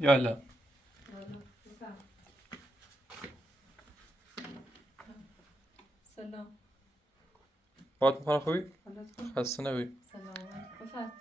یالا. حالا بفهم. سلام. باد میکنه خوبی؟ حالت خوب؟ خسته نبی. سلامت. بفهم.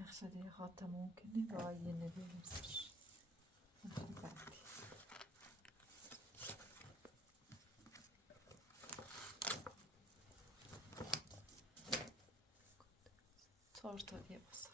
نقشه دیگه خاطر ممکنه با یه نبیمسش نقشه بعدی 4 تا دیگه بسر.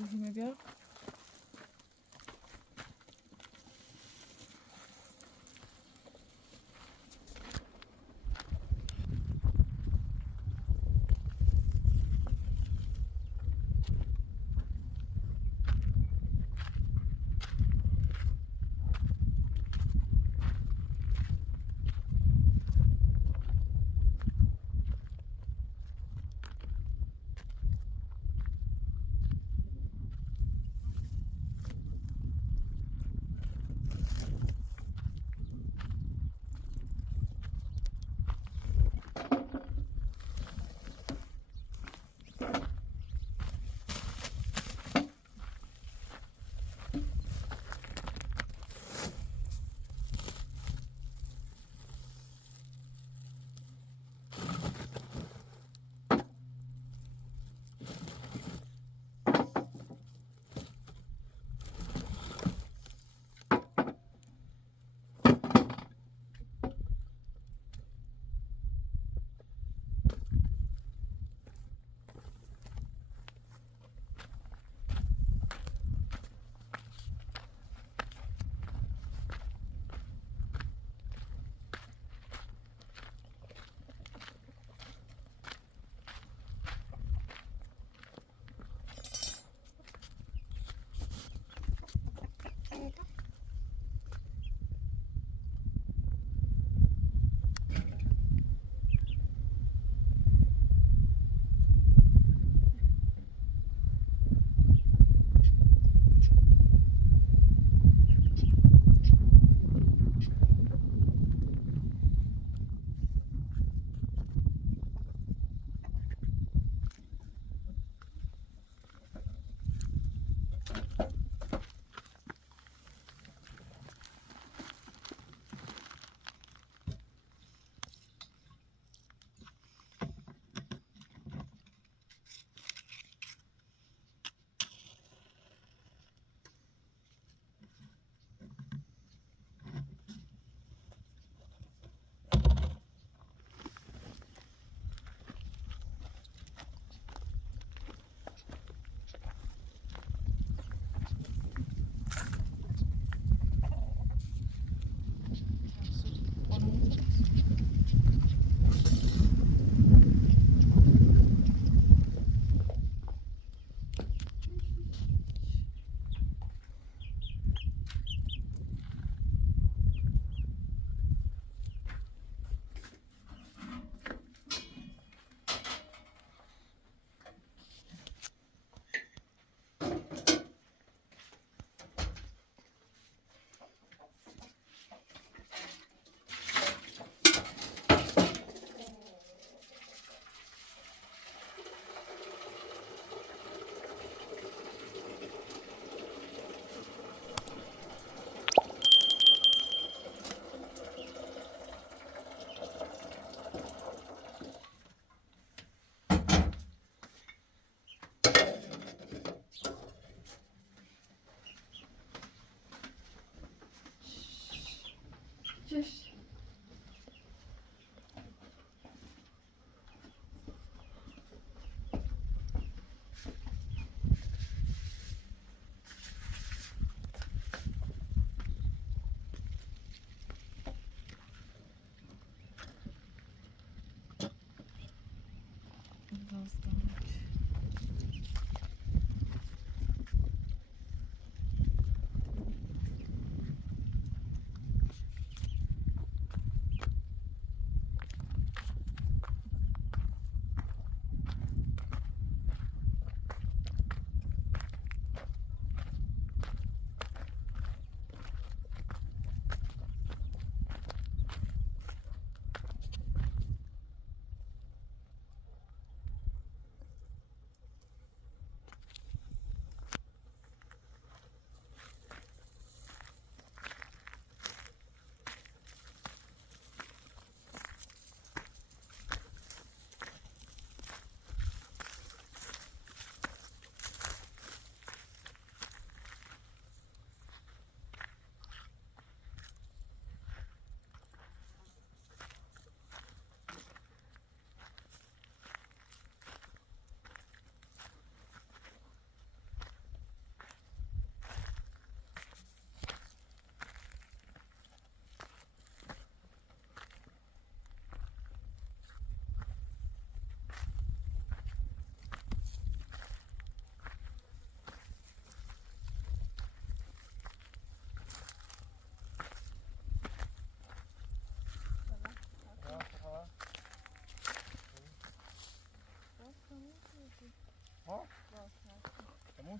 بگیم بیار.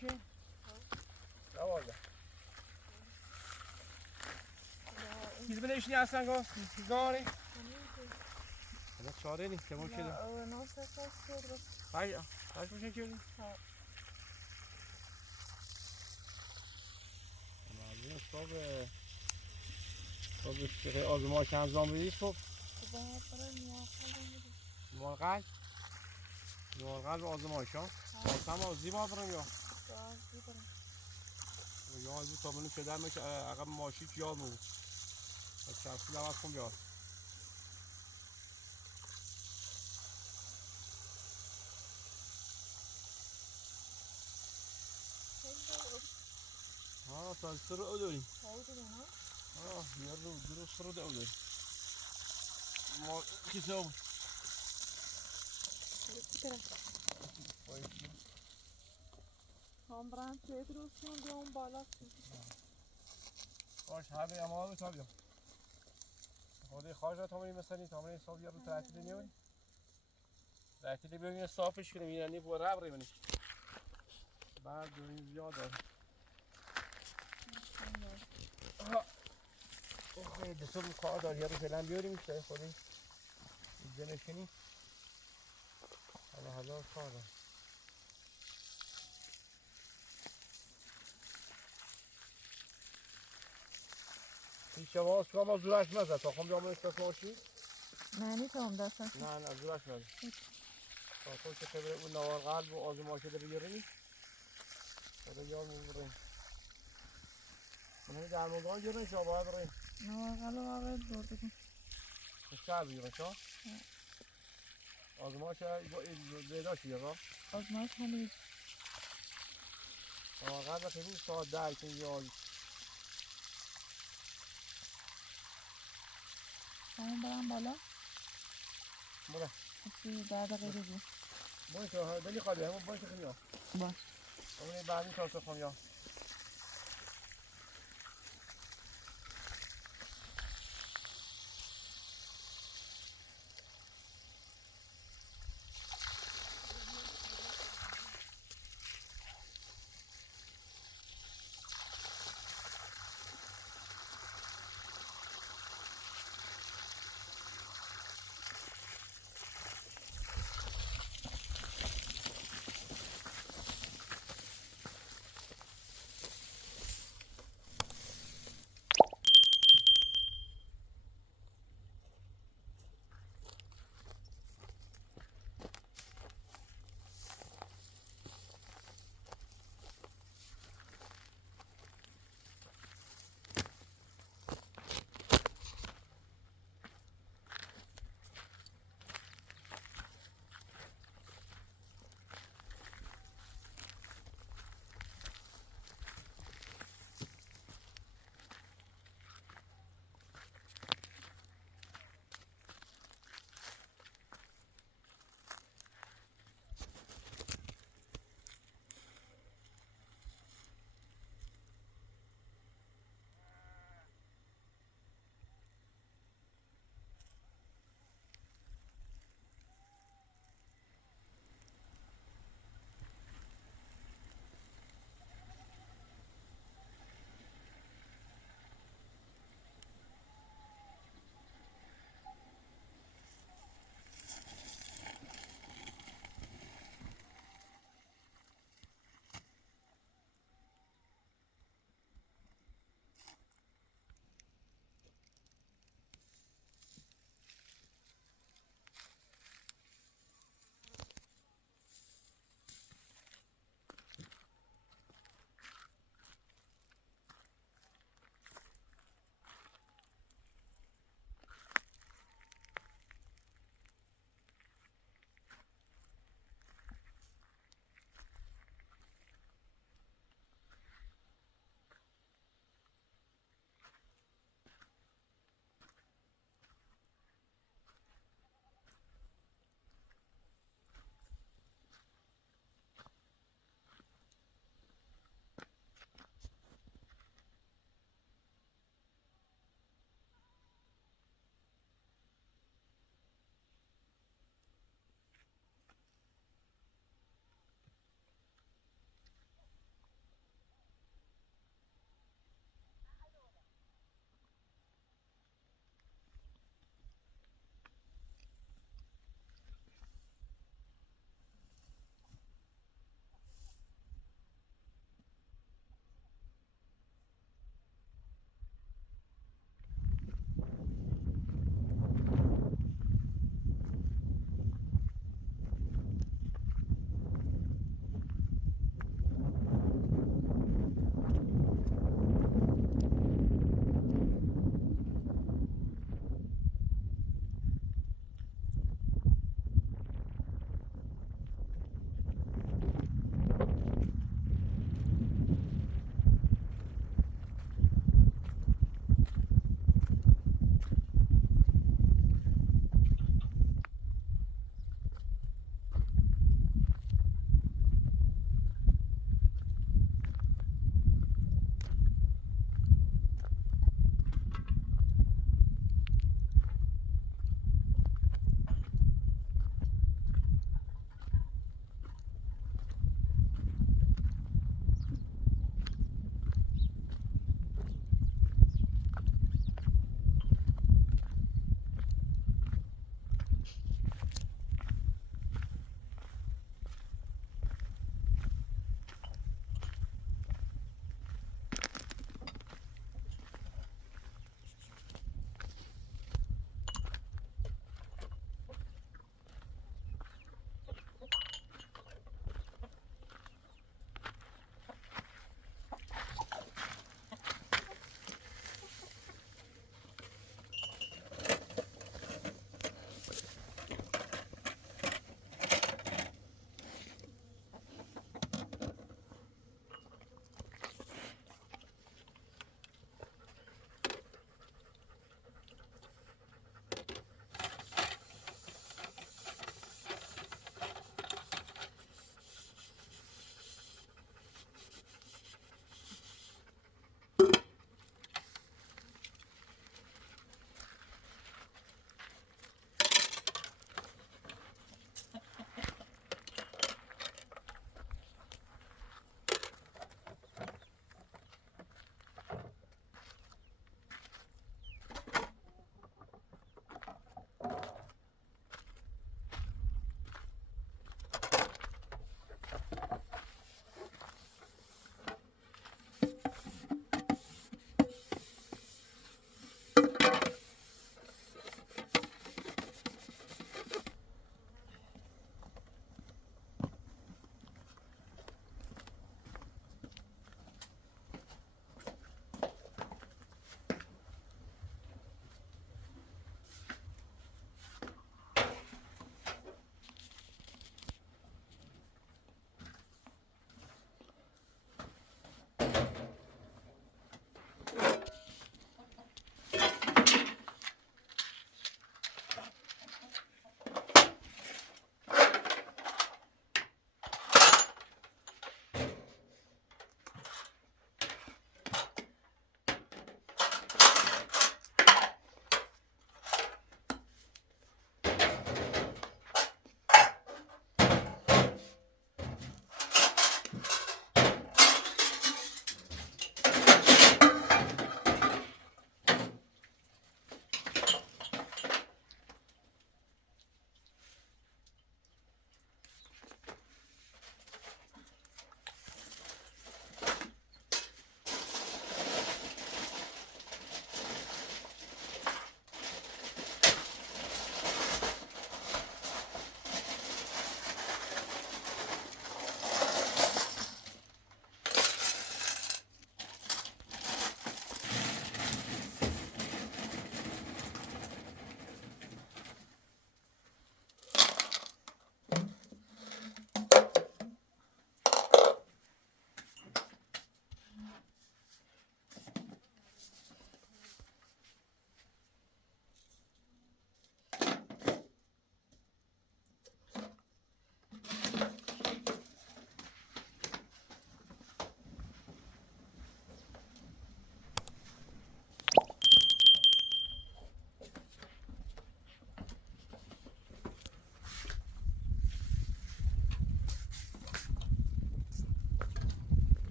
شه؟ نه والا چیز بنویشنی اصلا گفت گاری حالا چاره نیست تمام شده هاش باشن کردی؟ معلومه صبح آزمایش انجام بدی صبح مرغل مرغل و آزمایش ها هم زیبا برم یا از تا منو پدر میشه عقب ماشین یاد بود چرخی لواز کن بیاد ها تا سر او داریم یه رو درست رو داریم ما کسی ها بود هم برم توی درست کن بیام بالا باش همه اما رو تا بیام خودی خواهش را تامونی مثلی تامونی صاف یه رو تعطیلی نیونی تعطیلی بیونی یه صافش کنیم یعنی با رب ریمونی بعد دونیم زیاد داریم خیلی دستور کار داری یه رو فعلا بیاریم که خودی اینجا نشینی حالا کار داریم پیش واس که ما زورش مزد تا خون بیامون استاس ماشی نه نیتام دستم نه زورش مزد تا خون که خبره اون نوار قلب و آزمایشه ده بیاریم خدا یار میبریم من در موقعان گیرن شا باید بریم نوار قلب آقای برده کن شهر بیارن شا آزمایشه بیداش بیارن آزمایش همین نوار قلب خیلی ساعت در کن یا همون برم بالا مولا اسی 10 دقیقه دیگه باید تو دلی خواهی همون باید خیلی ها باش همون بعدی تا سخم یا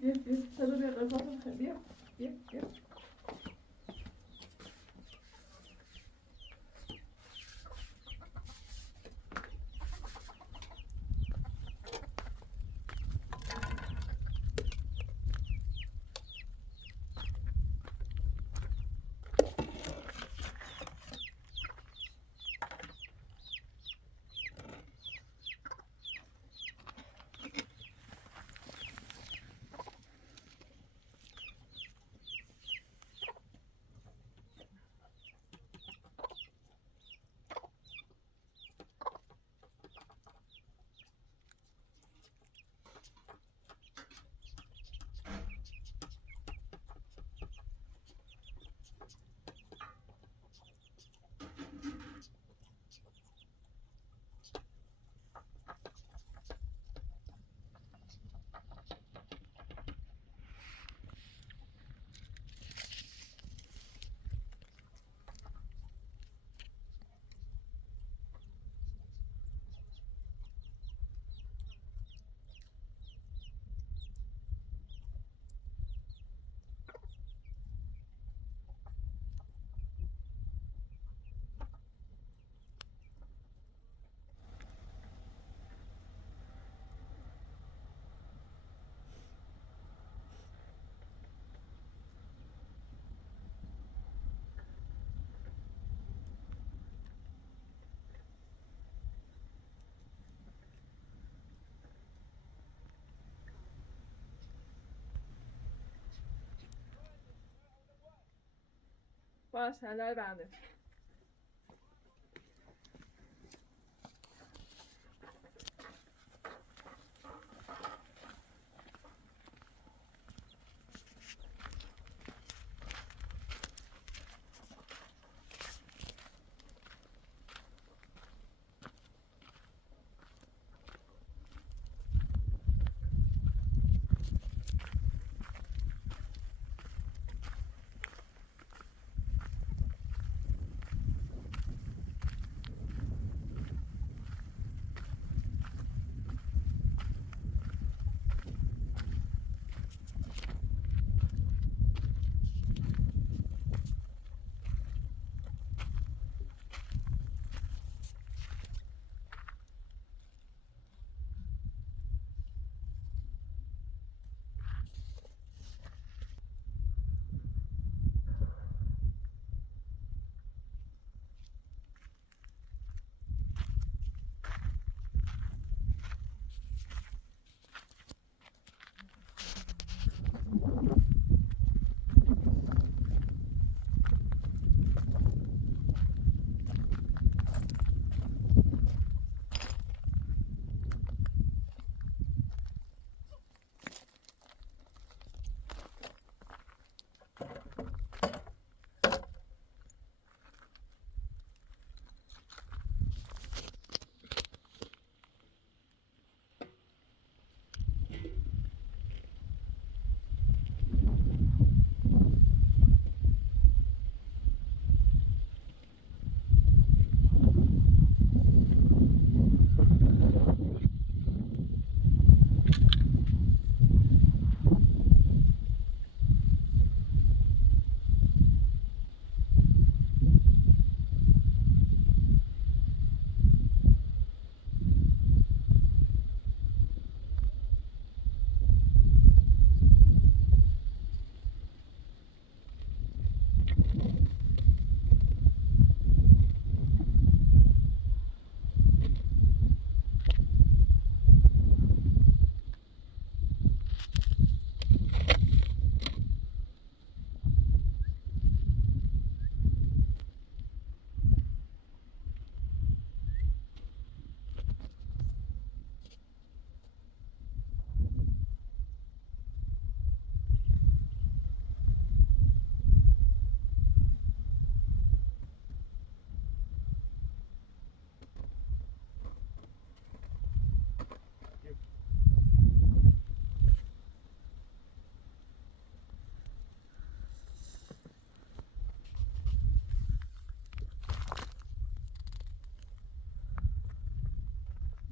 بیا صدا بیا قفاط بخیر بیا بیا باش حلال بنده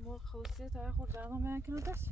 ما خاصیت های خود برنامه کنه دست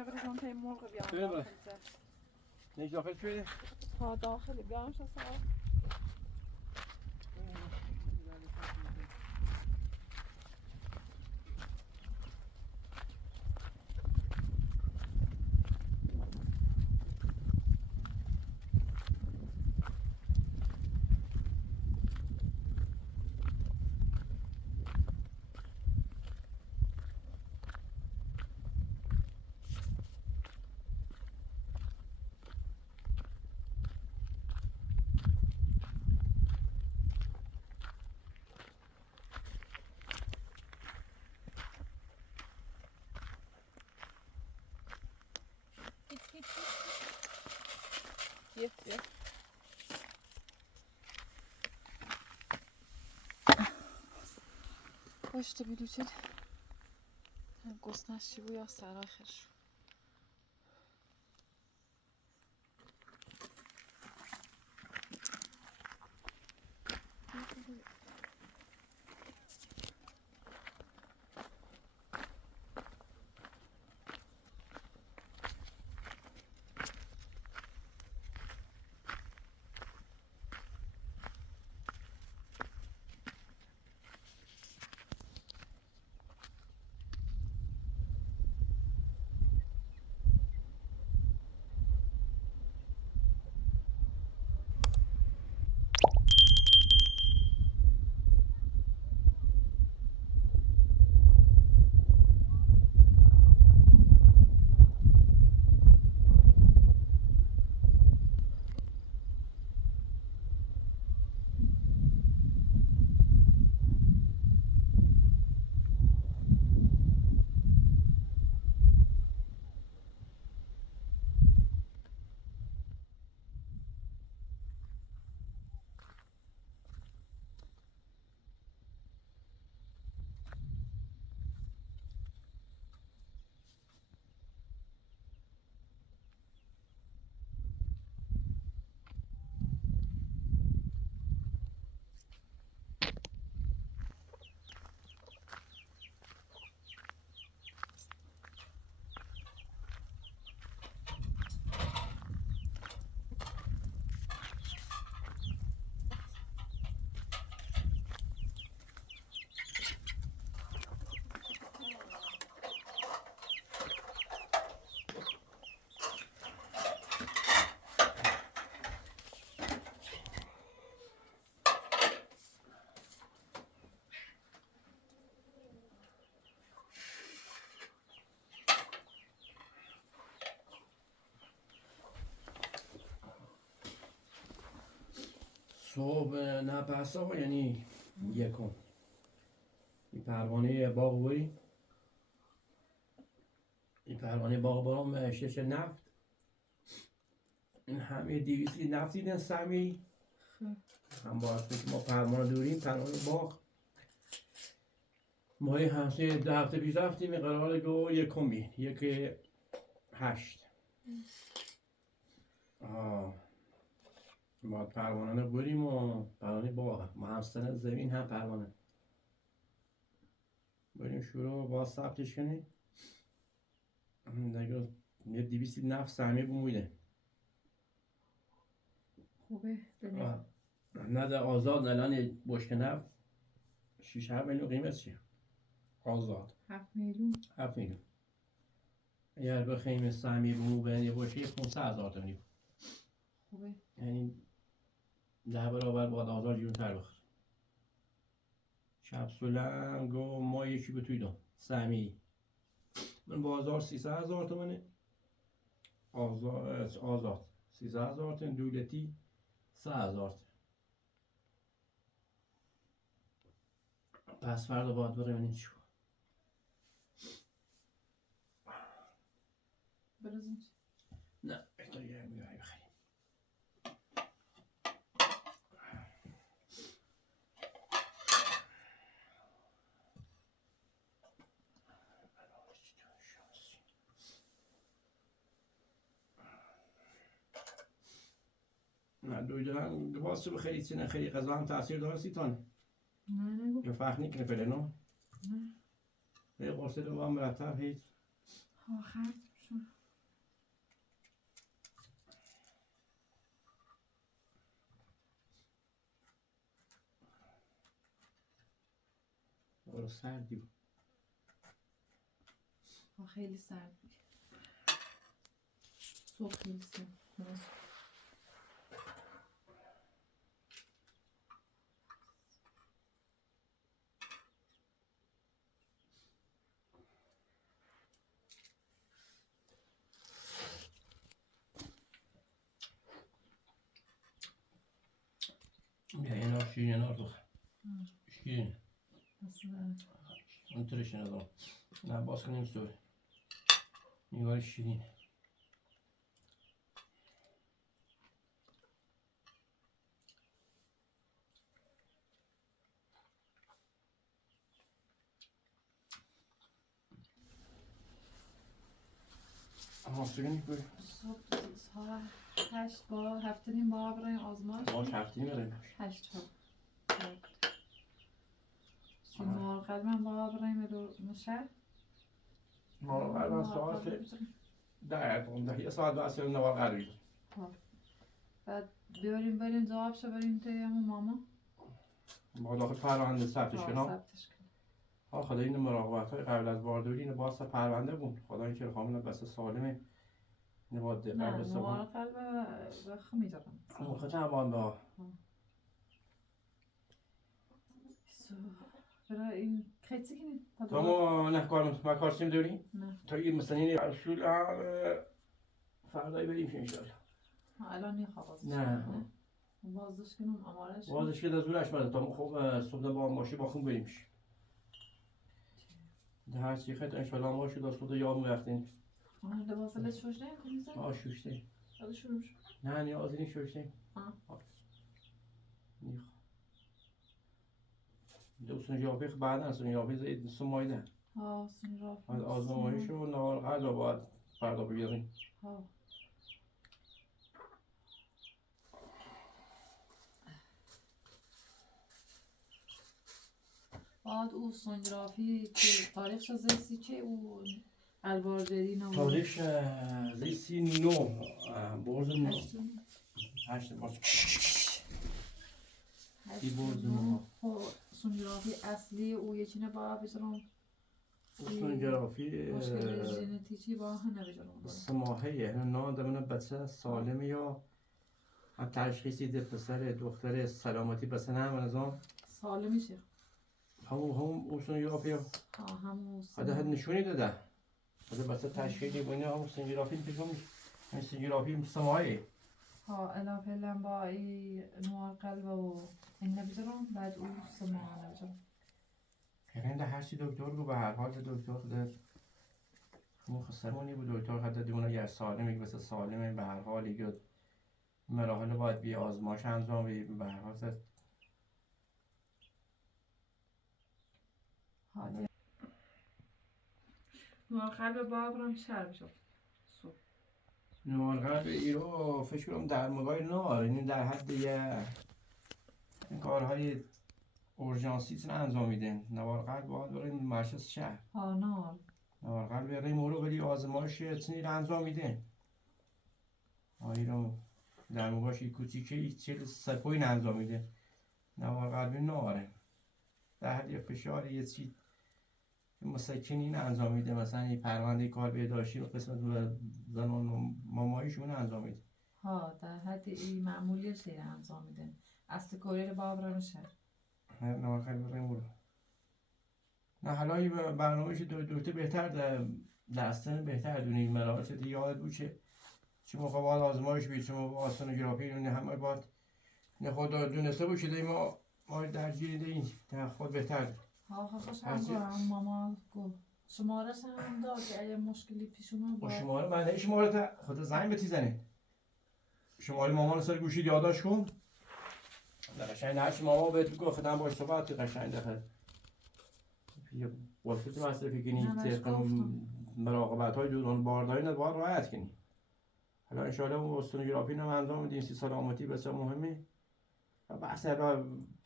اینا برزن تا این مرغ بیان بله. داخل زد. نیش داخل شده؟ ها داخلی بیانش اصلا Yes. Başta bir lütfen. Gosnaşçı bu ya sarayır. صبح نه پس آقا یعنی یکم این پروانه باغ بری این پروانه باغ برام شش نفت این همه 200 نفت دیدن سمی هم باید که ما پروانه دوریم پروانه باغ ما یه همسه 2 هفته پیش رفتیم قرار گو یکمی 1/8 باید پروانه رو بریم و پروانه باغ ما هم سند زمین هم پروانه بریم شروع با ثبتش کنیم دیگه یه 200 نفت سهمیه بمویده خوبه ببین نه ده آزاد الان بشک نفت 6-7 میلیون قیمت چیه آزاد 7 میلیون 7 میلیون اگر بخوایم سهمیه بمو یه بشکه 500,000 تومانی خوبه یعنی 10 برابر باید آزاد جونتر بخور کپسولم گو ما یکی به توی دام سهمیه من بازار 300,000 تومنه آزاد 13,000 تومن دولتی 3,000 پس فردا باید بریم ببینیم چی بود برزن نه بهتر یه میگه بخریم نه دویدن لباس رو بخرید سینه خیلی غذا هم تاثیر داره سیتان نه نگو یا فرق نکنه فعلا نه نه یه قرصه رو هم مرتب هیچ آخر شو سردی بود. خیلی سرد بود. صبح خیلی سرد. بیا یه نار شیرین نار بخور. شیرین. اصلا اون طورش ندارم. نه باز کنیم سوره. نگار شیرین. ماستگی کنیم. صبح ساعت 8 با هفته نیم با برای آزمایش. باش هفته نیم بریم. 8 ها. سیمار قلبم با برای مشهد. ما قلبم ساعت 10 یه ساعت بعد سیارم نوار قلبی. بعد بیاریم بریم جواب شو بریم تیمون ماما. ما داخل پرونده ثبتش کنم. ثبتش کنم. خدا این مراقبت های قبل از بارداری اینو باز پرونده بود. خدا این که کاملا بس سالمه. اینو باید دقیق نه بسازم. نوار قلب بخ میدارم. موقع هم با. برای این خیلی کنید. تو ما نه کارسیم داری؟ نه. تا این مثلا این اصول فردایی بریم انشالله. الان میخوام. نه. بازش کنم امارش. بازش که دزورش بده تا خوب صبح با ماشی با خون بریمش. هر چی خیلی انشالله ما شد صبح یاد میرفتیم. لباس لش شوشته کنید. شوشته. حالا شروع شد. نه نیازی نیست شوشته. دوستون جابیخ بعدن سون جابیخ زید سمایده. سنجابیخ. آزمایش رو نوار قلب رو باید فردا بگیریم. بعد او سونگرافی که تاریخش زیستی چه او الباردری نمون تاریخش زیستی نو برز نو 8 برز ای برز نو سونگرافی اصلی او یکی نه با بجرم سونگرافی مشکل ژنتیکی با هم نبجرم سماحه نه دمونه بچه سالم یا تشخیصی ده پسر دختر سلامتی بس نه منظام سالم میشه همون او سونگرافی همون حدا هد نشونی داده حدا بس تشخیصی بینه همون سونگرافی پیشون همون سونگرافی سماحه الا فعلا با ای نوار قلب و این نبجرم بعد او سماحه نبجرم یعنی هر چی دکتر گو به هر حال دکتر در مخصمونی بود دکتر حتی دیونه اگر سالمه که بس سالمه به هر حال یکی مراحل باید بی آزمایش انجام بدیم به هر حال نوار قلب بابرم شرب شد نوار قلب ایرو فکر کنم در مقای نار یعنی در حد یه کارهای اورژانسی انجام میدن نوار قلب باید بریم مرکز شهر نوار قلب بریم اورو ولی آزمایش چنین انجام میدن ایرو در مقایش کوچیکی چه سپوین انجام میده نوار قلبی ناره در حد یه فشار یه چی مسکنین انجام میده مثلا یه پرونده کار بهداشتی و قسمت زنان ماماییشون انجام میده در حد این معمولی سیر انجام میده اصل کوریر بابرا میشه نوار قلبی بریم اورو نه حالا برنامهش دکتر بهتر دستن بهتر دونید مراحل شده یاد بود چه موقع باید آزمایش بید چه موقع سونوگرافی همه باید نه خود دونسته باشید ما درگیری دهیم خود بهتر خوش هم ماما گفت شمارش هم داد که اگه مشکلی پیش اومد با شماره من شماره خود زنگ بتیزنه شماره مامان سر گوشید یادداشت کن در قشنگ هرچی ماما بهت بگو خودم باش صحبت قشنگ داخل واسه تو مصرفی کنید مراقبت های دوران بارداری نه باید رعایت کنید حالا انشاءالله اون سونوگرافی رو انجام میدیم سلامتی بسیار مهمه و بحث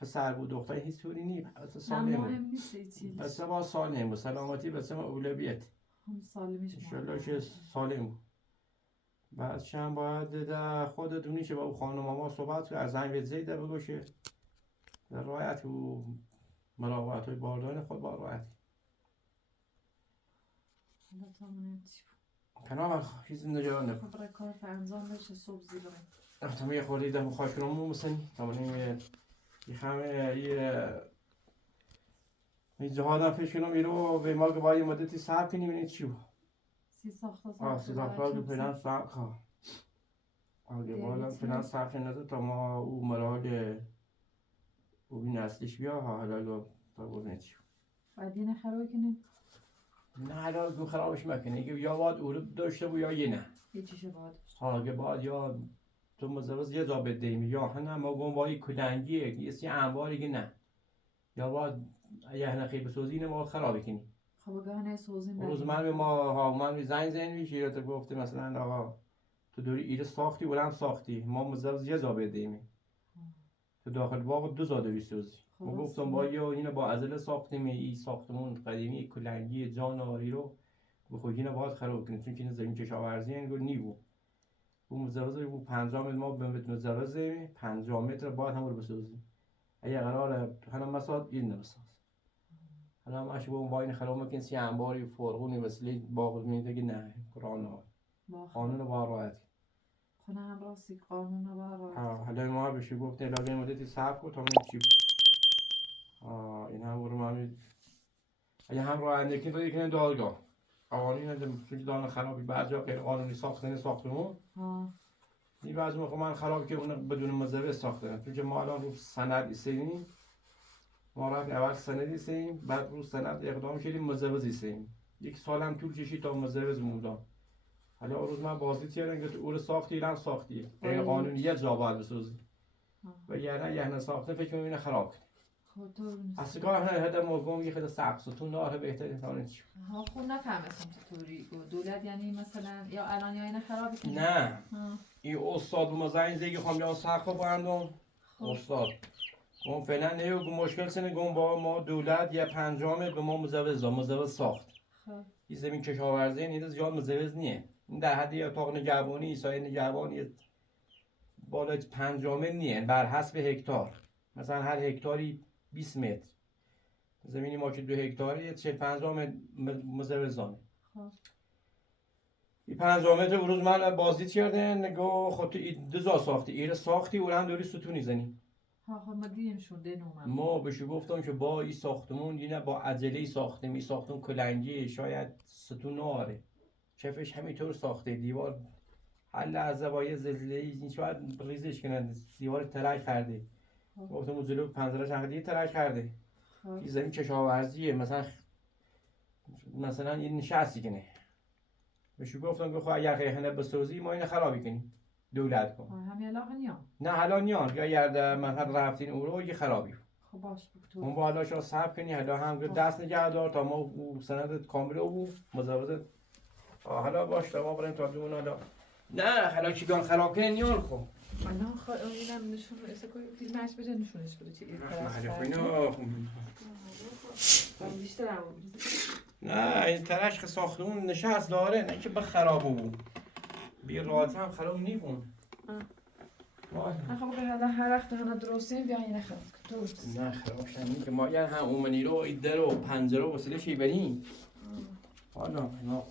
پسر بود دختر هیچ طوری نیست مهم نیست بس با سالم بود سلامتی بس اولویت هم سالمیش انشاءالله که سالم بود بعدش هم باید در خودتونی که با اون خانم ما صحبت کنه از زنگ بهت زیده بگوشه در رعایت و مراقبت‌های باردارین خود با راحتی. حالا تا من چی پناه چیزی نجارانه. برای کار انجام بشه صبح زیبایی. تا یه خوردی دم خواهش کنم موسنی. تا من یه همه یه جهادم فکر کنم یرو به ما که باید یه مدتی صبر کنیم ببینید چی بود. سی ساخته سی ساخته فعلا صبر کن. آگه بالا فعلا صبر کنید تا ما او مراحل او این اصلیش بیا حالا لو تا ببینید چی بود. باید یه نخرایی کنیم. نه حالا دو خرابش مکنه که یا باید او رو داشته بود یا یه نه. یه چیشه باید. حالا باید یا تو مزوز یه جا بدهیم یا نه ما گم با یه کلنگیه یه سی انباری که نه. یا باید یه نخی بسازی اینه ما خرابی کنیم. خب گاهی سوزیم روز من به ما من زنگ زنی شیرات گفته مثلا آقا تو دوری ایره ساختی ولم ساختی ما مزوز یه جا بدهیم. تو داخل باغ دو زاده بیسوزی. ما گفتم با یا اینو با عزله ساختیم این ساختمون قدیمی کلنگی جانوری رو بخوای اینو باید خراب کنیم چون که این زمین کشاورزی انگار نیو. اون مزوز رو 5 متر ما به مزوز 5 متر باید هم رو بسازیم. اگه قراره حالا مثلا این نمیساز. حالا ماش با باین خراب میکنن سی انباری فرقونی وسیله باغ میده که نه قرآن قانون با راحت. خونه هم راستی قانون با راحت. حالا ما بهش گفتیم لازم مدتی صبر کن تا من چی این هم رو ما اگه هم راه اندکی تو یکی دادگاه قوانین ندارم چون دارن خرابی بعضی جا غیر قانونی ساختن ساختمون این بعضی موقع من خراب که اون بدون مزرعه ساختن چون که ما الان رو سند ایستیم ما رفت اول سند ایستیم بعد رو سند اقدام کردیم مزرعه ایستیم یک سال هم طول کشید تا مزرعه موندم حالا روز من بازی کردم که او رو ساختی ایران ساختی غیر قانونی یه جا باید بسازی و یعنی ساخته فکر می‌بینه خراب کنه اصلا کار همه هده موقعم یه خیلی سقف تو ناره بهترین تانه چی خب نفهمستم چطوری دولت یعنی مثلا یا الان یا اینه خرابی کنه نه این استاد رو مزاین زیگه خواهم یا سقف باندون استاد گم فعلا نیو مشکل سنه گم با ما دولت یه 5 متر به ما مزوز ساخت این زمین کشاورزی این زیاد مزوز نیه این در حد یه اتاق نگهبانی ایسای نگهبانی بالای 5 متر نیه بر حسب هکتار مثلا هر هکتاری 20 متر زمینی ما که 2 هکتاری 45 متر مزوزانه این 5 متر روز من بازدید کردن نگاه خود تو دو جا ساختی ایره ساختی و هم دوری ستونی زنی ما دیم شده نومم ما بهش گفتم که با این ساختمون اینه با عجله ساختیم این ساختمون کلنگی شاید ستون ناره چفش همینطور ساخته دیوار هر لحظه با یه زلزله این شاید ریزش کنن دیوار ترک کرده گفتم جلو پنجره شهری ترک کرده این زمین کشاورزیه مثلا این نشستی کنه بهش گفتم که خب اگر خیلی بسازی ما اینو خرابی کنیم دولت کن همین الان نیام نه حالا نیان یا یرده مثلا رفتین او رو یه خرابی خب باش اون با حالا شما صبر کنی حالا هم دست نگه دار تا ما سند کامل او مزوزت حالا باش تا ما بریم تا دون حالا نه حالا چی بیان خراب کنی نیان کن الان اینم نشون اسه کوی فیلمش بده نشونش بده چه نه این ترشق ساختمون نشست داره نه که بخرابه بود بی راحت هم خراب نیبون نه خب حالا هر وقت هنه درستیم بیا اینه خراب درست نه خرابش هم که ما یه هم اومنی رو ایده رو پنجره رو وسیله شی بریم حالا نه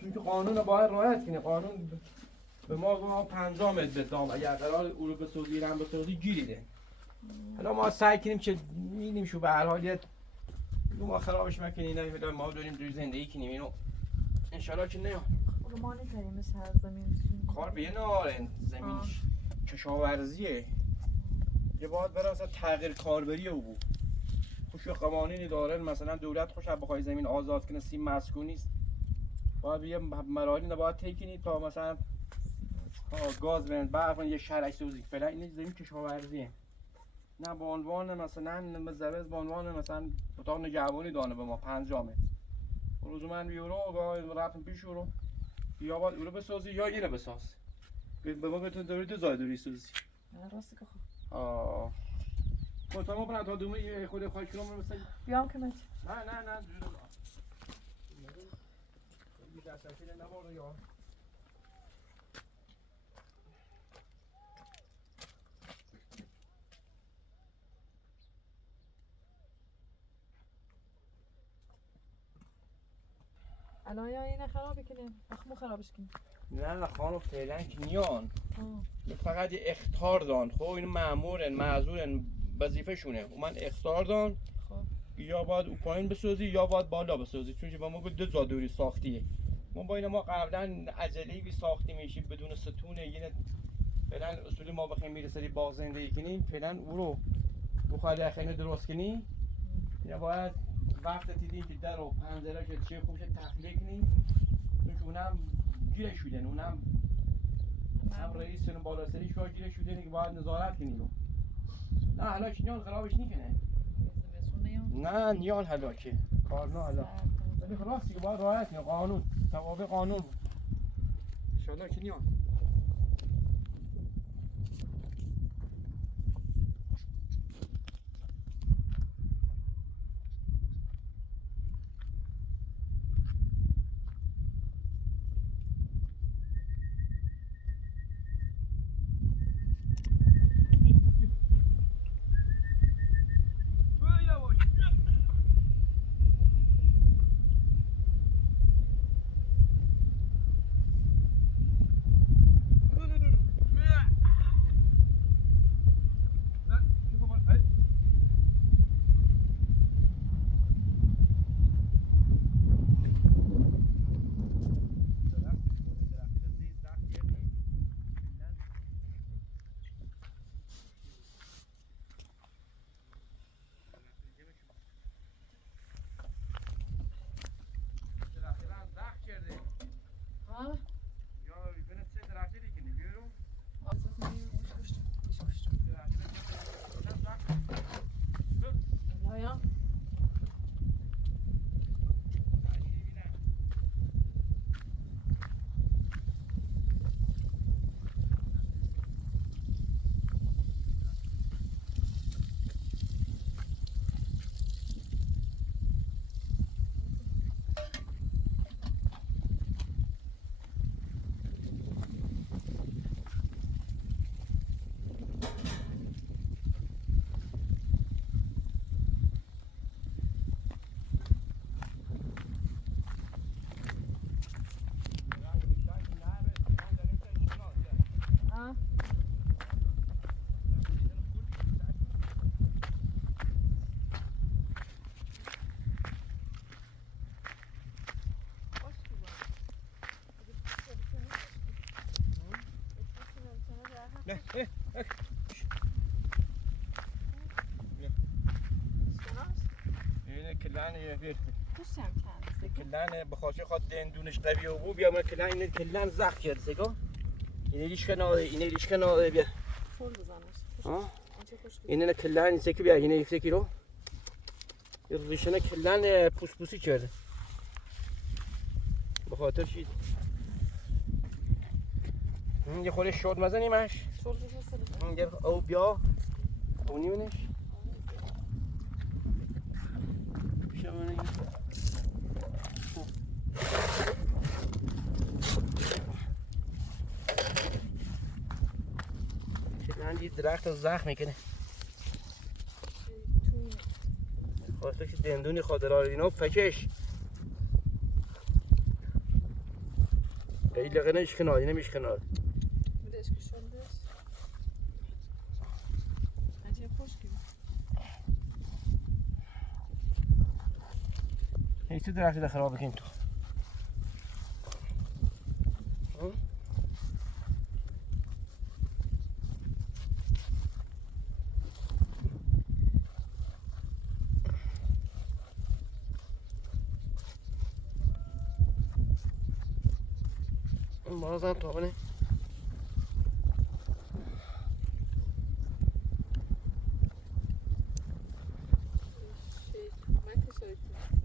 چون که قانون باید رعایت کنی قانون به ما 5 متر بدام اگر قرار او رو بسازی هم بسازی گیریده حالا ما سعی کنیم که می‌بینیم شو به هر حال یه ما خرابش مکنیم نه ما داریم روی زندگی کنیم اینو ان شاءالله که نه ما نمی‌تونیم مثل زمین کار به نارن زمینش کشاورزیه یه باید برای مثلا تغییر کاربری او بود خوش قوانینی دارن مثلا دولت خوش بخوای زمین آزاد کنه سیم مسکون نیست باید یه مراحلی باید طی کنی تا مثلا گاز بند برق یه شرعی سوزی فعلا این زمین کشاورزیه نه به عنوان مثلا مزرعه به عنوان مثلا اتاق نگهبانی دانه به ما 5 متر روز من یورو رفتم پیش رو یا باید اونو بسازی یا اینو بساز به ما بتون دوری دو زای دوری سوزی راستی که خب خود ما برای تا دومه خود خواهش کنم رو بسازی بیام که من نه جوره یه دست اکیل نبارو یا الان یا اینه خرابی کنیم اخمو خرابش کنیم نه خانم فعلا که نیان آه. فقط یه اخطار دان خب این مامورن معذورن وظیفه شونه و من اخطار دان خب یا باید او پایین بسازی یا باید بالا بسازی چون با ما دو زادوری ساختیه ما قبلا عجله‌ای بی ساختی میشیم بدون ستونه یه فعلا اصولی ما بخوایم میرسه باغ زندگی کنیم فعلا او رو بخواد خیلی درست کنی یا باید وقت دیدیم که در و پنجره که چه خوبش تخلیه کنیم چون که اونم گیره شدن اونم هم رئیس اون بالا سریش باید گیره شدن که باید نظارت کنیم نه هلاک نیان خرابش نیکنه نه نیان هلاکه کار نه هلاک ولی خلاصی که باید رعایت کنیم قانون توابع قانون انشالله که نیان اینه کلان یه کلان بخاطر خود دندونش قوی و بو بیا من کلان اینه کلان زخم کرد سگا اینه ریش کناره بیا فول بزنش ها اینه کلان این سکی بیا اینه یک سکی رو یه ریشنه کلان پوسپوسی کرده بخاطر چی یه خورده شورت مزنیمش او بیا او نیونش شمانه کلان یه درخت رو زخم میکنه خواسته که دندونی خاطرار اینا فکش ای لغه نمیش کنار اینه میش کنار بدش که شلدش عجیب خوش کنی این تو درختی ده خراب بکنیم تو بازم تابنه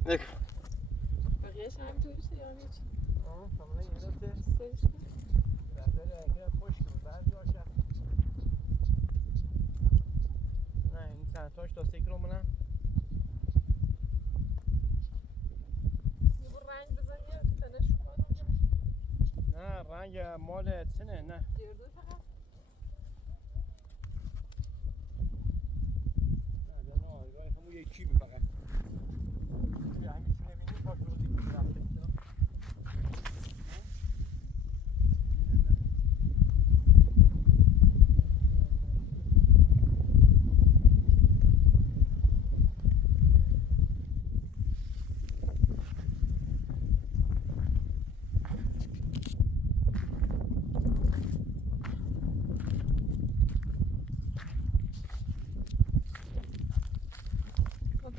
نک بقیهش همینطوریشه یا نیچی؟ کاملا این دسته سرش کن دسته خوش کنه بعد جاشه نه این چندتاش تا 3 کیلومتر یه بر رنگ بزن یه تنش کنم نه رنگ مال سنه نه گردو فقط نه همون یکی فقط همین چونه بینیم پاش رو دیگه رفته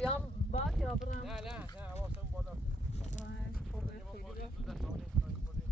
بیام باد یا برم؟ نه حواسم بالا. وای، خب یه بار خیلی بردیم رفت. تو دستانه بردیم.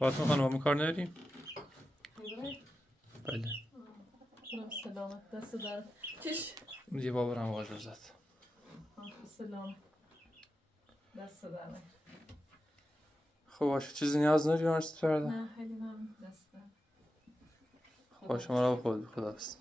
فاطمه خانم همون کار نداریم؟ ببرید. بله. خدا سلامت. دست در. چش. یه بابرم آقا اجازت. سلام. دست در. خب باشه چیزی نیاز نداری مرسی فردا؟ نه خیلی ممنون. دست در. خب شما را به خود خداحافظ.